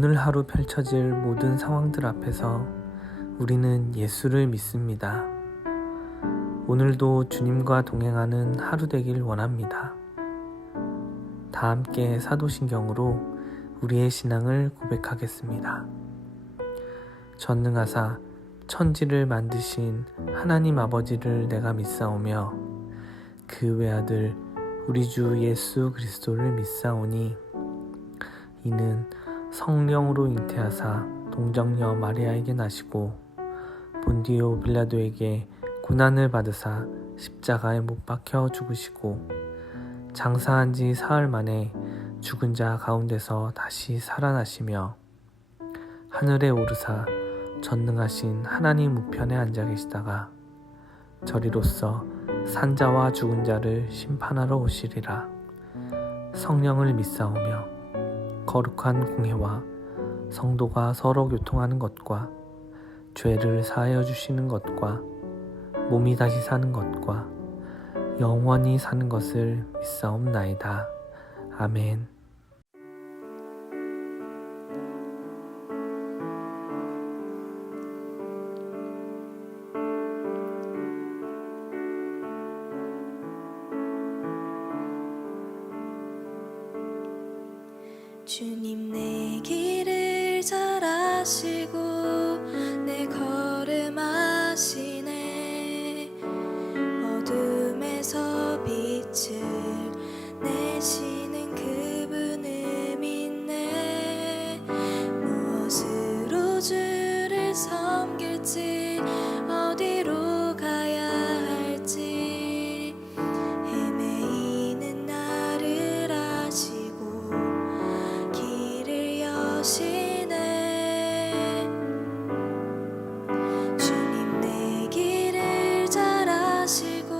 오늘 하루 펼쳐질 모든 상황들 앞에서 우리는 예수를 믿습니다. 오늘도 주님과 동행하는 하루 되길 원합니다. 다 함께 사도신경으로 우리의 신앙을 고백하겠습니다. 전능하사 천지를 만드신 하나님 아버지를 내가 믿사오며 그 외아들 우리 주 예수 그리스도를 믿사오니 이는 성령으로 잉태하사 동정녀 마리아에게 나시고 본디오 빌라도에게 고난을 받으사 십자가에 못 박혀 죽으시고 장사한 지 사흘 만에 죽은 자 가운데서 다시 살아나시며 하늘에 오르사 전능하신 하나님 우편에 앉아 계시다가 저리로서 산자와 죽은 자를 심판하러 오시리라. 성령을 믿사오며 거룩한 공회와 성도가 서로 교통하는 것과 죄를 사하여 주시는 것과 몸이 다시 사는 것과 영원히 사는 것을 믿사옵나이다. 아멘. 주님 내 길을 잘 아시고 내 걸음 아시네. 어둠에서 빛을 내시는 그분을 믿네. 무엇으로 주를 섬길지 어디로 가야 할지 헤매이는 나를 아시고 길을 여시네. 주님 내 길을 잘 아시고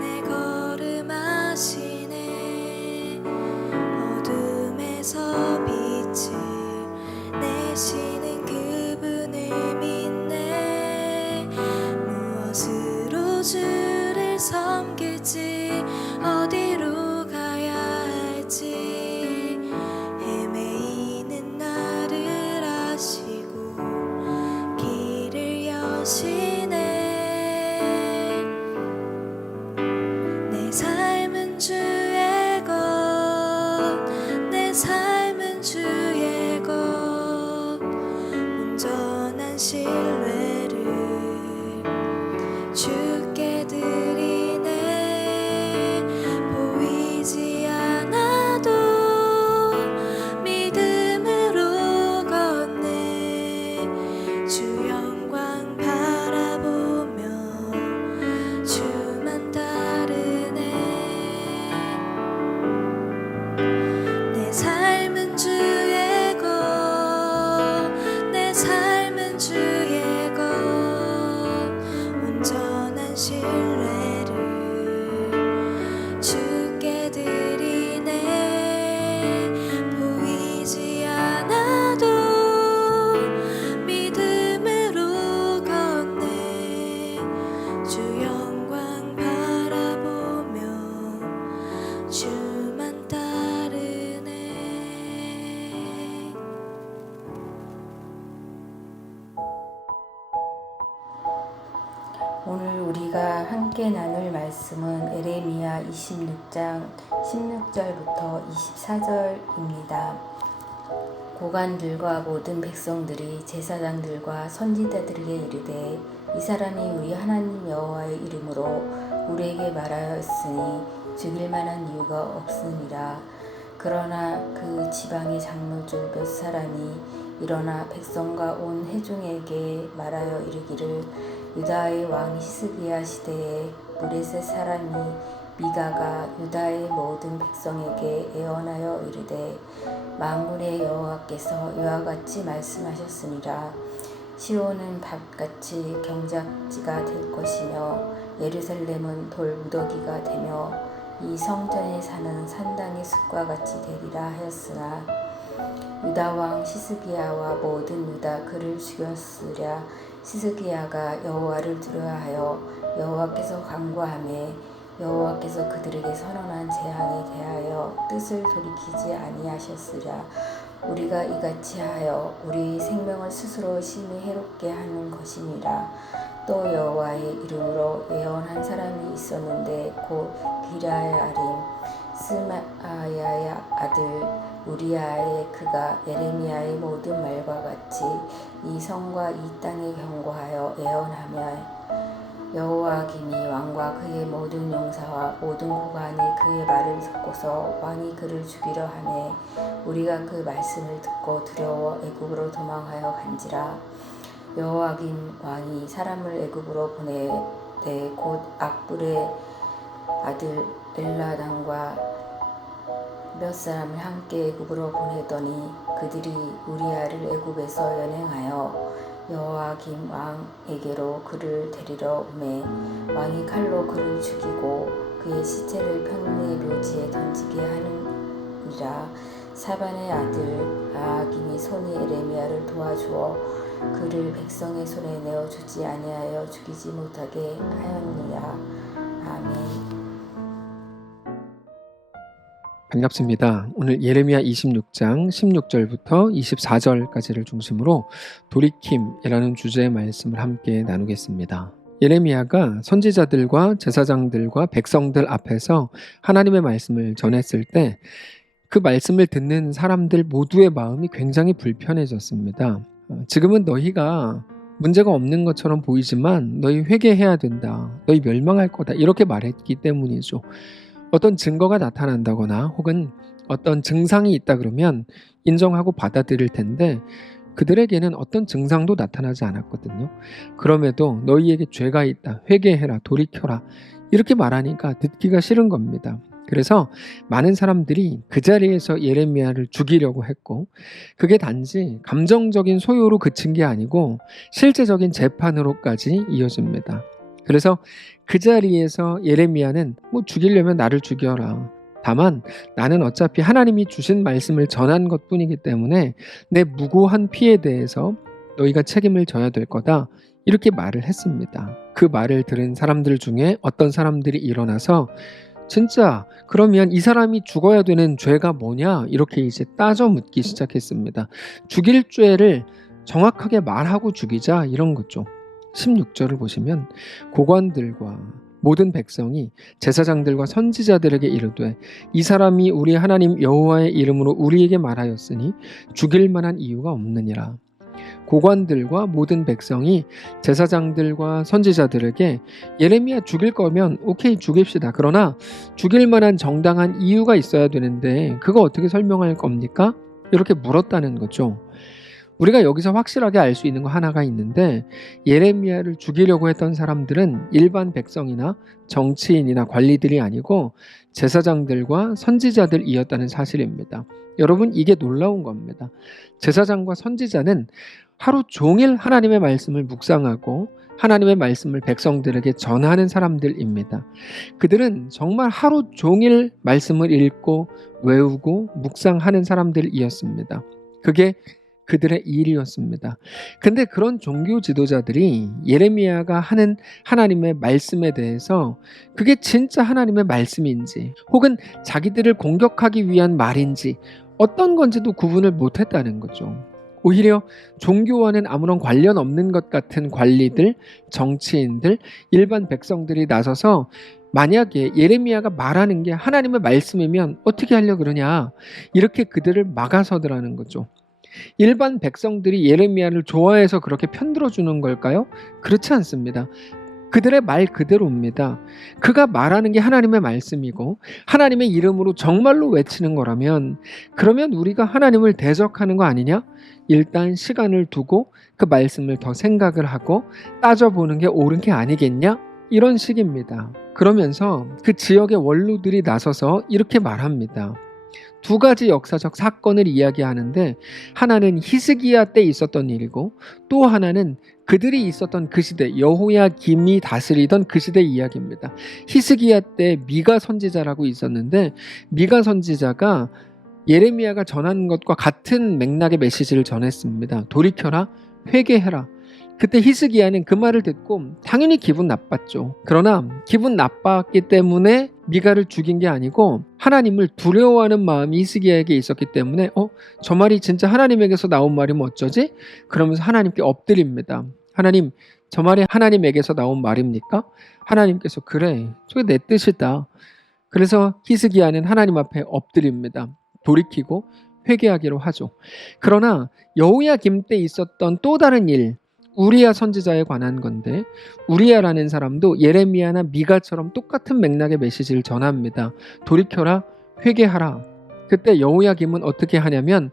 내 걸음 아시네. 어둠에서 빛을 내시는 그분을 믿네. 무엇으로 주를 섬길지 어디로 가야 할지 헤매이는 나를 아시고 길을 여시네. 내 삶은 주의 것, 내 삶은 주의 것, 온전한 신뢰를 주께 드리네. 보이지 않아도 믿음으로 걷네. 주 영광 바라보며 주만 따르네. 내 삶은 주의 것, 내 삶은 주의 것, 온전한 신뢰를 주께 드리네. 보이지 않아도 믿음으로 걷네. 주 영광 바라보며 주만 따르네. 오늘 우리가 함께 나눌 말씀은 에레미야 26장 16절부터 24절입니다. 고관들과 모든 백성들이 제사장들과 선지자들에게 이르되 이 사람이 우리 하나님 여호와의 이름으로 우리에게 말하였으니 죽일 만한 이유가 없음이라. 그러나 그 지방의 장로들 몇 사람이 일어나 백성과 온 회중에게 말하여 이르기를 유다의 왕 히스기야 시대에 브레셋 사람이 미가가 유다의 모든 백성에게 예언하여 이르되 만군의 여호와께서 이와 같이 말씀하셨으니라. 시온은 밭같이 경작지가 될 것이며 예루살렘은 돌무더기가 되며 이 성전에 사는 산당의 숲과 같이 되리라 하였으나 유다 왕 시스기야와 모든 유다 그를 죽였으랴. 시스기야가 여호와를 두려워하여 여호와께서 간구하매 여호와께서 그들에게 선언한 재앙에 대하여 뜻을 돌이키지 아니하셨으랴. 우리가 이같이 하여 우리 생명을 스스로 심히 해롭게 하는 것이니라. 또 여호와의 이름으로 예언한 사람이 있었는데 곧 기라의 아림 스마야의 아들 우리아의 그가 예레미야의 모든 말과 같이 이 성과 이 땅에 경고하여 예언하며 여호와김이 왕과 그의 모든 용사와 모든 고관이 그의 말을 듣고서 왕이 그를 죽이려 하매 우리가 그 말씀을 듣고 두려워 애굽으로 도망하여 간지라. 여호와김 왕이 사람을 애굽으로 보내되 곧 악불의 아들 엘나단과 몇 사람을 함께 애굽으로 보내더니 그들이 우리아를 애굽에서 연행하여 여호와김 왕에게로 그를 데리러 오매 왕이 칼로 그를 죽이고 그의 시체를 평내의 묘지에 던지게 하느니라. 사반의 아들 아하김이 손이 에레미야를 도와주어 그를 백성의 손에 내어주지 아니하여 죽이지 못하게 하였느니라. 아멘. 반갑습니다. 오늘 예레미야 26장 16절부터 24절까지를 중심으로 돌이킴이라는 주제의 말씀을 함께 나누겠습니다. 예레미야가 선지자들과 제사장들과 백성들 앞에서 하나님의 말씀을 전했을 때 그 말씀을 듣는 사람들 모두의 마음이 굉장히 불편해졌습니다. 지금은 너희가 문제가 없는 것처럼 보이지만 너희 회개해야 된다. 너희 멸망할 거다. 이렇게 말했기 때문이죠. 어떤 증거가 나타난다거나 혹은 어떤 증상이 있다 그러면 인정하고 받아들일 텐데 그들에게는 어떤 증상도 나타나지 않았거든요. 그럼에도 너희에게 죄가 있다. 회개해라. 돌이켜라. 이렇게 말하니까 듣기가 싫은 겁니다. 그래서 많은 사람들이 그 자리에서 예레미야를 죽이려고 했고 그게 단지 감정적인 소요로 그친 게 아니고 실제적인 재판으로까지 이어집니다. 그래서 그 자리에서 예레미야는 죽이려면 나를 죽여라. 다만 나는 어차피 하나님이 주신 말씀을 전한 것뿐이기 때문에 내 무고한 피에 대해서 너희가 책임을 져야 될 거다. 이렇게 말을 했습니다. 그 말을 들은 사람들 중에 어떤 사람들이 일어나서 진짜 그러면 이 사람이 죽어야 되는 죄가 뭐냐? 이렇게 이제 따져 묻기 시작했습니다. 죽일 죄를 정확하게 말하고 죽이자 이런 거죠. 16절을 보시면 고관들과 모든 백성이 제사장들과 선지자들에게 이르되 이 사람이 우리 하나님 여호와의 이름으로 우리에게 말하였으니 죽일 만한 이유가 없느니라. 고관들과 모든 백성이 제사장들과 선지자들에게 예레미야 죽일 거면 오케이 죽입시다. 그러나 죽일 만한 정당한 이유가 있어야 되는데 그거 어떻게 설명할 겁니까? 이렇게 물었다는 거죠. 우리가 여기서 확실하게 알 수 있는 거 하나가 있는데 예레미야를 죽이려고 했던 사람들은 일반 백성이나 정치인이나 관리들이 아니고 제사장들과 선지자들이었다는 사실입니다. 여러분 이게 놀라운 겁니다. 제사장과 선지자는 하루 종일 하나님의 말씀을 묵상하고 하나님의 말씀을 백성들에게 전하는 사람들입니다. 그들은 정말 하루 종일 말씀을 읽고 외우고 묵상하는 사람들이었습니다. 그게 그들의 일이었습니다. 근데 그런 종교 지도자들이 예레미야가 하는 하나님의 말씀에 대해서 그게 진짜 하나님의 말씀인지 혹은 자기들을 공격하기 위한 말인지 어떤 건지도 구분을 못했다는 거죠. 오히려 종교와는 아무런 관련 없는 것 같은 관리들, 정치인들, 일반 백성들이 나서서 만약에 예레미야가 말하는 게 하나님의 말씀이면 어떻게 하려고 그러냐 이렇게 그들을 막아서더라는 거죠. 일반 백성들이 예레미야를 좋아해서 그렇게 편들어주는 걸까요? 그렇지 않습니다. 그들의 말 그대로입니다. 그가 말하는 게 하나님의 말씀이고 하나님의 이름으로 정말로 외치는 거라면 그러면 우리가 하나님을 대적하는 거 아니냐? 일단 시간을 두고 그 말씀을 더 생각을 하고 따져보는 게 옳은 게 아니겠냐? 이런 식입니다. 그러면서 그 지역의 원로들이 나서서 이렇게 말합니다. 두 가지 역사적 사건을 이야기하는데 하나는 히스기야 때 있었던 일이고 또 하나는 그들이 있었던 그 시대 여호야김이 다스리던 그 시대 이야기입니다. 히스기야 때 미가 선지자라고 있었는데 미가 선지자가 예레미야가 전한 것과 같은 맥락의 메시지를 전했습니다. 돌이켜라, 회개해라. 그때 히스기야는 그 말을 듣고 당연히 기분 나빴죠. 그러나 기분 나빴기 때문에 미가를 죽인 게 아니고 하나님을 두려워하는 마음이 히스기야에게 있었기 때문에 저 말이 진짜 하나님에게서 나온 말이면 어쩌지? 그러면서 하나님께 엎드립니다. 하나님, 저 말이 하나님에게서 나온 말입니까? 하나님께서 그래, 저게 내 뜻이다. 그래서 히스기야는 하나님 앞에 엎드립니다. 돌이키고 회개하기로 하죠. 그러나 여호야김 때 있었던 또 다른 일, 우리야 선지자에 관한 건데, 우리야라는 사람도 예레미야나 미가처럼 똑같은 맥락의 메시지를 전합니다. 돌이켜라, 회개하라. 그때 여호야김은 어떻게 하냐면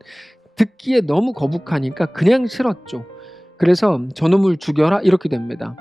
듣기에 너무 거북하니까 그냥 싫었죠. 그래서 저놈을 죽여라 이렇게 됩니다.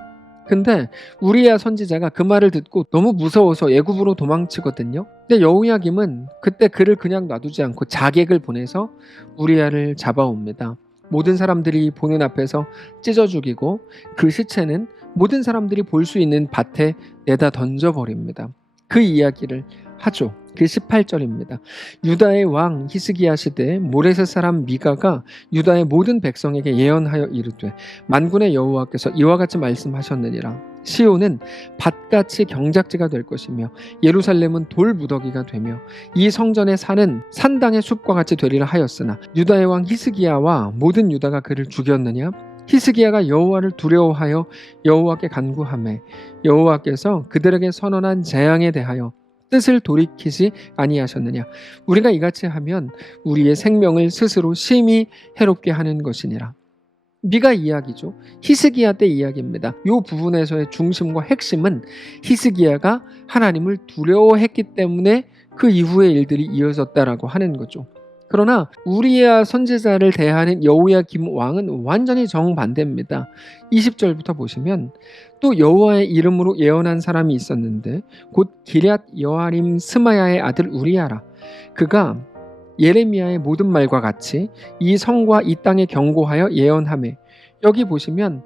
근데 우리야 선지자가 그 말을 듣고 너무 무서워서 애굽으로 도망치거든요. 근데 여호야김은 그때 그를 그냥 놔두지 않고 자객을 보내서 우리야를 잡아옵니다. 모든 사람들이 보는 앞에서 찢어 죽이고 그 시체는 모든 사람들이 볼 수 있는 밭에 내다 던져버립니다. 그 이야기를 하죠. 그 18절입니다. 유다의 왕 히스기야 시대에 모레셋 사람 미가가 유다의 모든 백성에게 예언하여 이르되 만군의 여호와께서 이와 같이 말씀하셨느니라. 시온은 밭같이 경작지가 될 것이며 예루살렘은 돌무더기가 되며 이 성전의 산은 산당의 숲과 같이 되리라 하였으나 유다의 왕 히스기야와 모든 유다가 그를 죽였느냐? 히스기야가 여호와를 두려워하여 여호와께 간구하매 여호와께서 그들에게 선언한 재앙에 대하여 뜻을 돌이키지 아니하셨느냐. 우리가 이같이 하면 우리의 생명을 스스로 심히 해롭게 하는 것이니라. 미가 이야기죠. 히스기야 때 이야기입니다. 이 부분에서의 중심과 핵심은 히스기야가 하나님을 두려워했기 때문에 그 이후의 일들이 이어졌다라고 하는 거죠. 그러나 우리야 선지자를 대하는 여호야김 왕은 완전히 정반대입니다. 20절부터 보시면 또 여호와의 이름으로 예언한 사람이 있었는데 곧 기럇 여아림 스마야의 아들 우리야라. 그가 예레미야의 모든 말과 같이 이 성과 이 땅에 경고하여 예언하매, 여기 보시면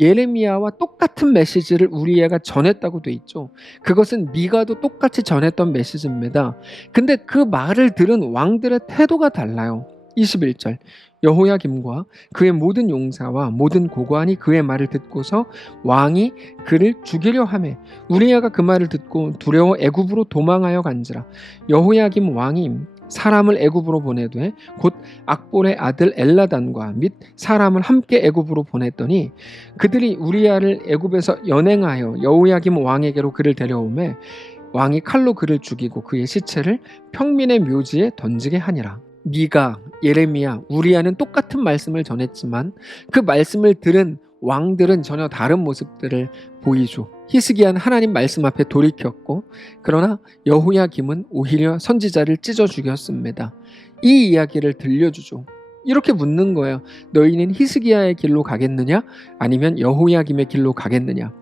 예레미야와 똑같은 메시지를 우리야가 전했다고 돼 있죠. 그것은 미가도 똑같이 전했던 메시지입니다. 근데 그 말을 들은 왕들의 태도가 달라요. 21절 여호야김과 그의 모든 용사와 모든 고관이 그의 말을 듣고서 왕이 그를 죽이려 하매 우리야가 그 말을 듣고 두려워 애굽으로 도망하여 간지라. 여호야김 왕이 사람을 애굽으로 보내되 곧 악볼의 아들 엘라단과 및 사람을 함께 애굽으로 보냈더니 그들이 우리야를 애굽에서 연행하여 여호야김 왕에게로 그를 데려오매 왕이 칼로 그를 죽이고 그의 시체를 평민의 묘지에 던지게 하니라. 미가, 예레미야, 우리야는 똑같은 말씀을 전했지만 그 말씀을 들은 왕들은 전혀 다른 모습들을 보이죠. 히스기야는 하나님 말씀 앞에 돌이켰고 그러나 여호야김은 오히려 선지자를 찢어 죽였습니다. 이 이야기를 들려주죠. 이렇게 묻는 거예요. 너희는 히스기야의 길로 가겠느냐? 아니면 여호야김의 길로 가겠느냐?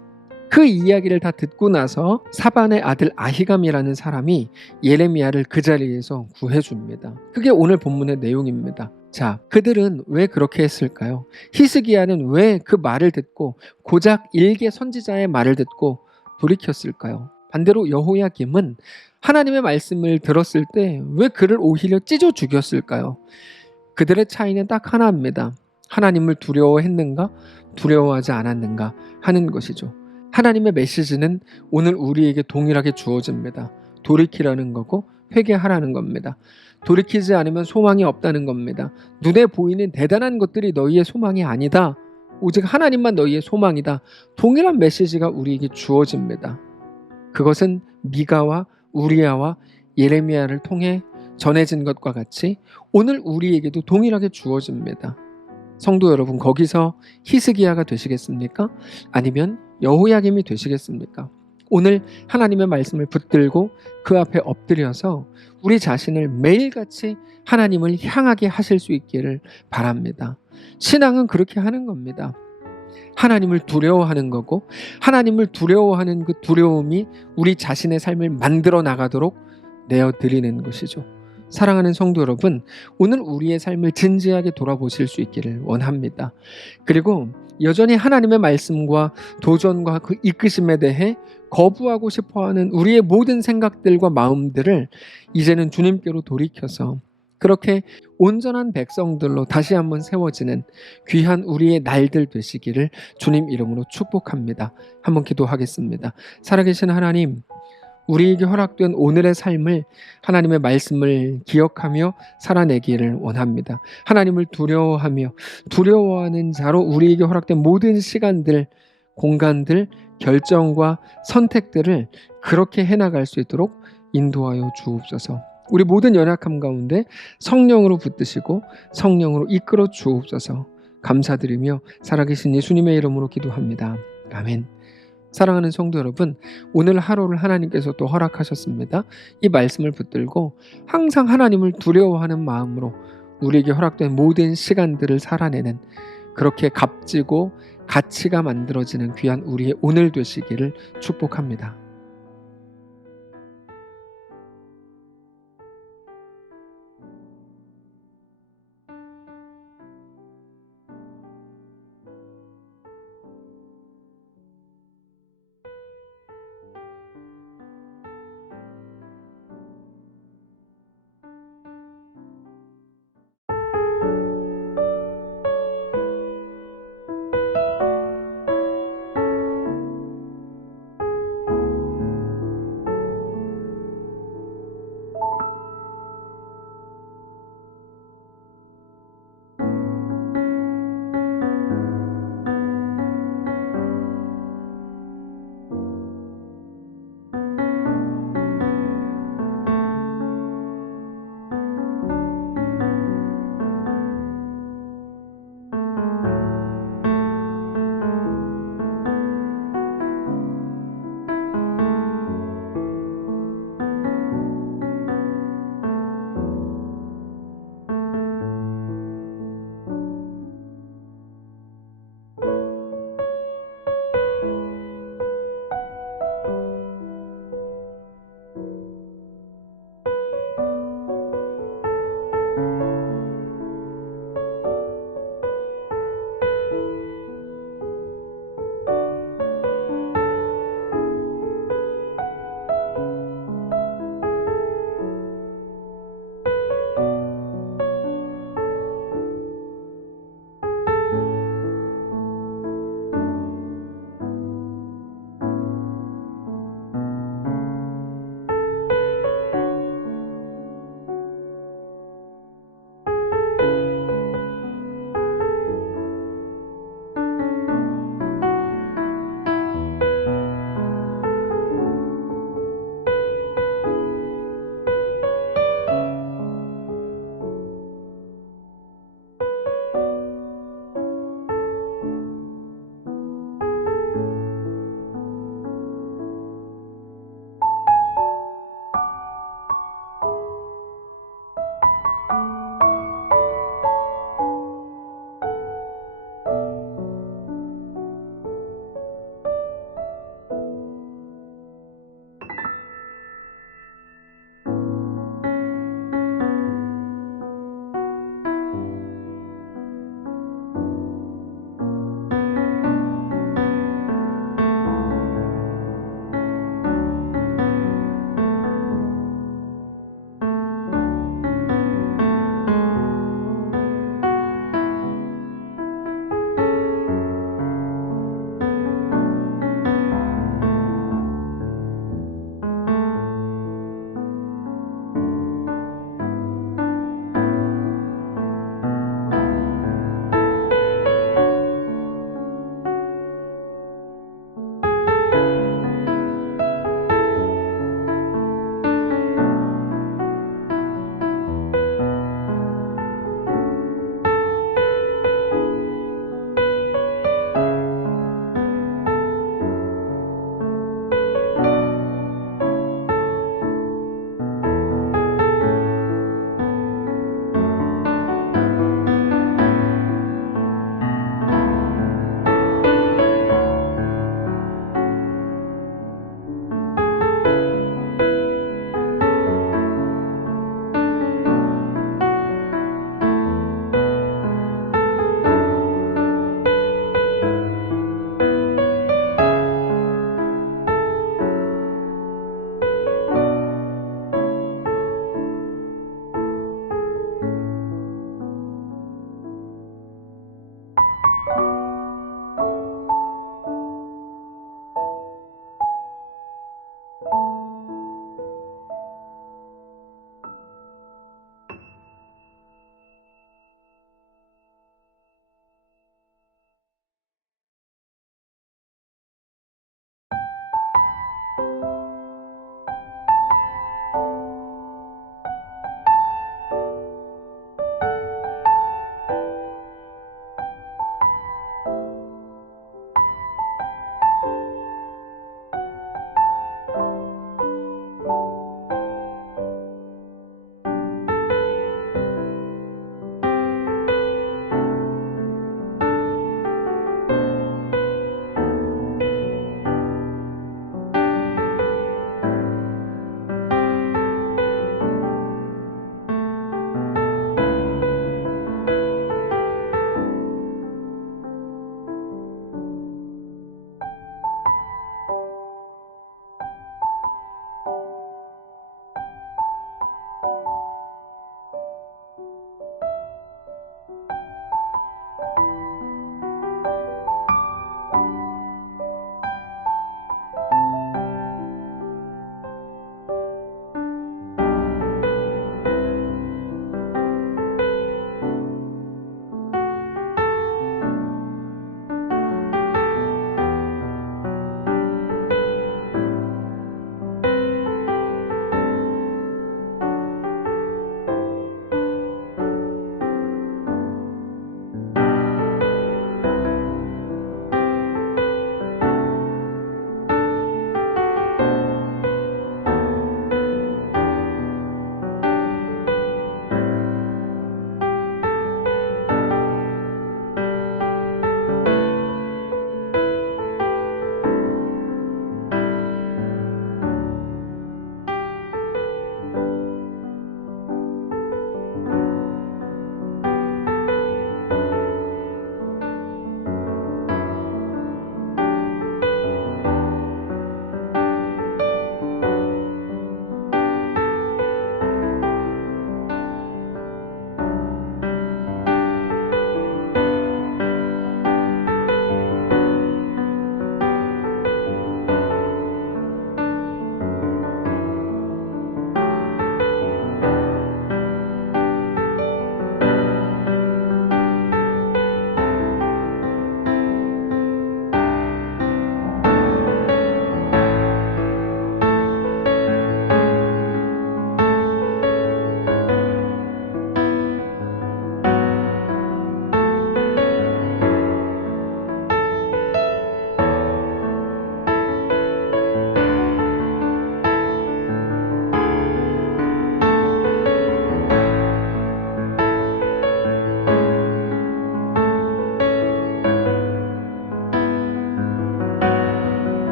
그 이야기를 다 듣고 나서 사반의 아들 아히감이라는 사람이 예레미야를 그 자리에서 구해줍니다. 그게 오늘 본문의 내용입니다. 자, 그들은 왜 그렇게 했을까요? 히스기야는 왜 그 말을 듣고 고작 일개 선지자의 말을 듣고 돌이켰을까요? 반대로 여호야김은 하나님의 말씀을 들었을 때 왜 그를 오히려 찢어 죽였을까요? 그들의 차이는 딱 하나입니다. 하나님을 두려워했는가, 두려워하지 않았는가 하는 것이죠. 하나님의 메시지는 오늘 우리에게 동일하게 주어집니다. 돌이키라는 거고 회개하라는 겁니다. 돌이키지 않으면 소망이 없다는 겁니다. 눈에 보이는 대단한 것들이 너희의 소망이 아니다. 오직 하나님만 너희의 소망이다. 동일한 메시지가 우리에게 주어집니다. 그것은 미가와 우리야와 예레미야를 통해 전해진 것과 같이 오늘 우리에게도 동일하게 주어집니다. 성도 여러분, 거기서 히스기야가 되시겠습니까? 아니면 여호야김이 되시겠습니까? 오늘 하나님의 말씀을 붙들고 그 앞에 엎드려서 우리 자신을 매일같이 하나님을 향하게 하실 수 있기를 바랍니다. 신앙은 그렇게 하는 겁니다. 하나님을 두려워하는 거고 하나님을 두려워하는 그 두려움이 우리 자신의 삶을 만들어 나가도록 내어드리는 것이죠. 사랑하는 성도 여러분, 오늘 우리의 삶을 진지하게 돌아보실 수 있기를 원합니다. 그리고 여전히 하나님의 말씀과 도전과 그 이끄심에 대해 거부하고 싶어하는 우리의 모든 생각들과 마음들을 이제는 주님께로 돌이켜서 그렇게 온전한 백성들로 다시 한번 세워지는 귀한 우리의 날들 되시기를 주님 이름으로 축복합니다. 한번 기도하겠습니다. 살아계신 하나님, 우리에게 허락된 오늘의 삶을 하나님의 말씀을 기억하며 살아내기를 원합니다. 하나님을 두려워하는 자로 우리에게 허락된 모든 시간들, 공간들, 결정과 선택들을 그렇게 해나갈 수 있도록 인도하여 주옵소서. 우리 모든 연약함 가운데 성령으로 붙드시고 성령으로 이끌어 주옵소서. 감사드리며 살아계신 예수님의 이름으로 기도합니다. 아멘. 사랑하는 성도 여러분, 오늘 하루를 하나님께서 또 허락하셨습니다. 이 말씀을 붙들고 항상 하나님을 두려워하는 마음으로 우리에게 허락된 모든 시간들을 살아내는, 그렇게 값지고 가치가 만들어지는 귀한 우리의 오늘 되시기를 축복합니다.